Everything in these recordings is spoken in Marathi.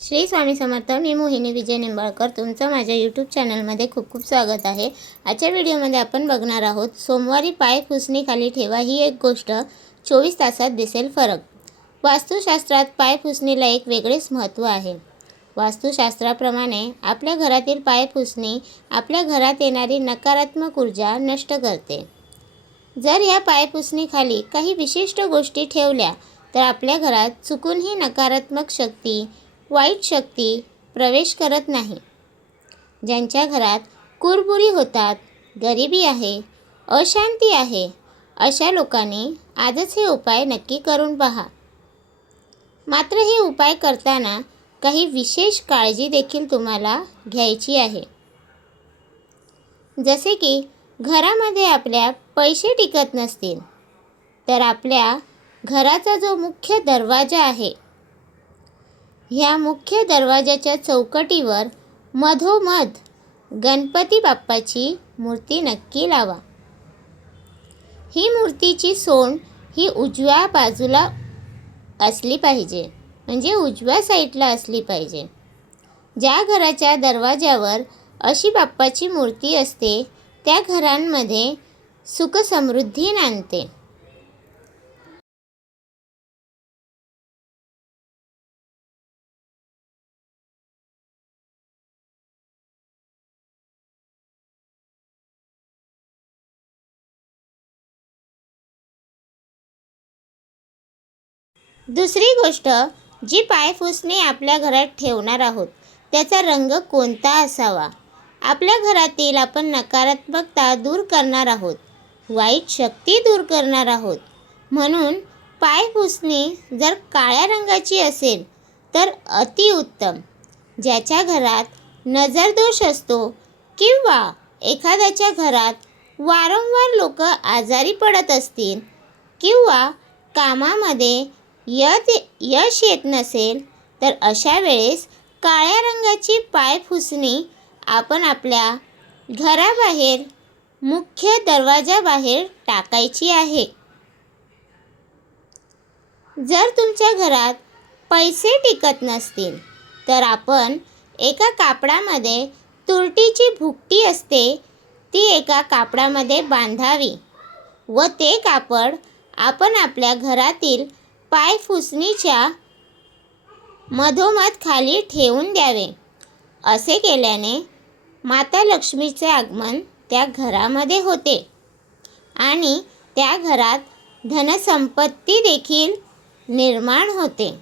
श्री स्वामी समर्थ। मी मोहिनी विजय निंबाळकर, तुमचं माझ्या यूट्यूब चॅनलमध्ये खूप खूप स्वागत आहे। आजच्या व्हिडिओमध्ये आपण बघणार आहोत, सोमवारी पाय पुसणी खाली ठेवा ही एक गोष्ट 24 तासात दिसेल फरक। वास्तुशास्त्रात पाय पुसणीला एक वेगळेच महत्त्व आहे। वास्तुशास्त्राप्रमाणे आपल्या घरातील पाय पुसणी आपल्या घरात येणारी नकारात्मक ऊर्जा नष्ट करते। जर या पायपुसणीखाली काही विशिष्ट गोष्टी ठेवल्या तर आपल्या घरात चुकूनही नकारात्मक शक्ती, वाईट शक्ती प्रवेश करत नाही। ज्यांच्या घरात कुरबुरी होतात, गरिबी आहे, अशांती आहे, अशा लोकांनी आजच हे उपाय नक्की करून पहा। मात्र हे उपाय करताना काही विशेष काळजी देखील तुम्हाला घ्यायची आहे। जसे की घरामध्ये आपल्या पैसे टिकत नसतील तर आपल्या घराचा जो मुख्य दरवाजा आहे, ह्या मुख्य दरवाजाच्या चौकटीवर मधोमध गणपती बाप्पाची मूर्ती नक्की लावा। ही मूर्तीची सोंड ही उजव्या बाजूला असली पाहिजे, म्हणजे उजव्या साईडला असली पाहिजे। ज्या घराच्या दरवाजावर अशी बाप्पाची मूर्ती असते त्या घरांमध्ये सुख समृद्धी नांदते। दुसरी गोष्ट, जी पायपुसणी आपल्या घरात ठेवणार आहोत त्याचा रंग कोणता असावा। आपल्या घरातील आपण नकारात्मकता दूर करणार आहोत, वाईट शक्ती दूर करणार आहोत, म्हणून पायपुसणी जर काळ्या रंगाची असेल तर अतिउत्तम। ज्याच्या घरात नजरदोष असतो किंवा एखाद्याच्या घरात वारंवार लोक आजारी पडत असतील किंवा कामामध्ये यश येत नसेल तर अशा वेळेस काळ्या रंगाची पायपुसणी आपण आपल्या घराबाहेर मुख्य दरवाजाबाहेर टाकायची आहे। जर तुमच्या घरात पैसे टिकत नसतील तर आपण एका कापडामध्ये तुरटीची भुकटी असते ती एका कापडामध्ये बांधावी व ते कापड आपण आपल्या घरातील पायपुसणीच्या मधोमध खाली ठेवून द्यावे। असे केल्याने माता लक्ष्मीचे आगमन त्या घरामध्ये होते आणि त्या घरात धनसंपत्ती देखील निर्माण होते।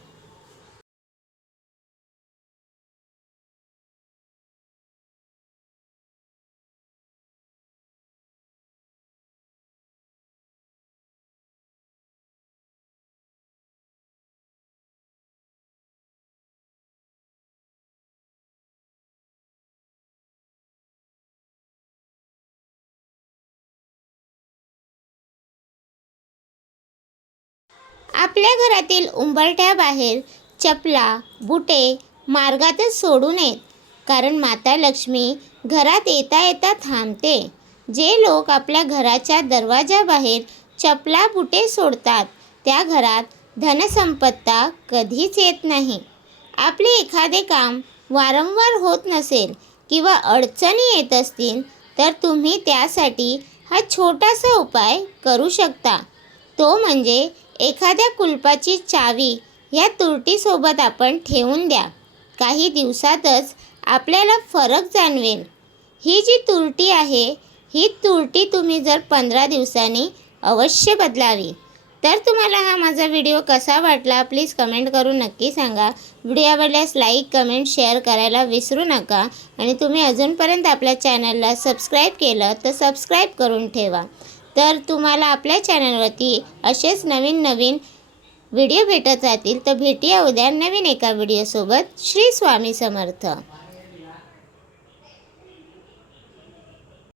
आपल्या घरातील उंबरठ्याबाहेर चपला, बुटे मार्गातच सोडू नयेत, कारण माता लक्ष्मी घरात येता येता थांबते। जे लोक आपल्या घराच्या दरवाजाबाहेर चपला, बुटे सोडतात त्या घरात धनसंपत्ता कधीच येत नाही। आपले एखादे काम वारंवार होत नसेल किंवा अडचणी येत असतील तर तुम्ही त्यासाठी हा छोटासा उपाय करू शकता। तो म्हणजे एखाद्या कुलपाची चावी या तुरटीसोबत आपण ठेवून द्या। काही दिवसातच आपल्याला फरक जाणवेल। ही जी तुरटी आहे, ही तुरटी तुम्ही जर 15 दिवसांनी अवश्य बदलावी। तर तुम्हाला हा माझा व्हिडिओ कसा वाटला प्लीज कमेंट करून नक्की सांगा। व्हिडिओ आवडल्यास लाईक, कमेंट, शेअर करायला विसरू नका आणि तुम्ही अजूनपर्यंत आपल्या चॅनलला सबस्क्राईब केलं तर सबस्क्राईब करून ठेवा। तर तुम्हाला आपल्या चॅनलवरती असेच नवीन नवीन व्हिडिओ भेटत राहतील। तर भेटूया उद्या नवीन एका व्हिडिओसोबत। श्री स्वामी समर्थ।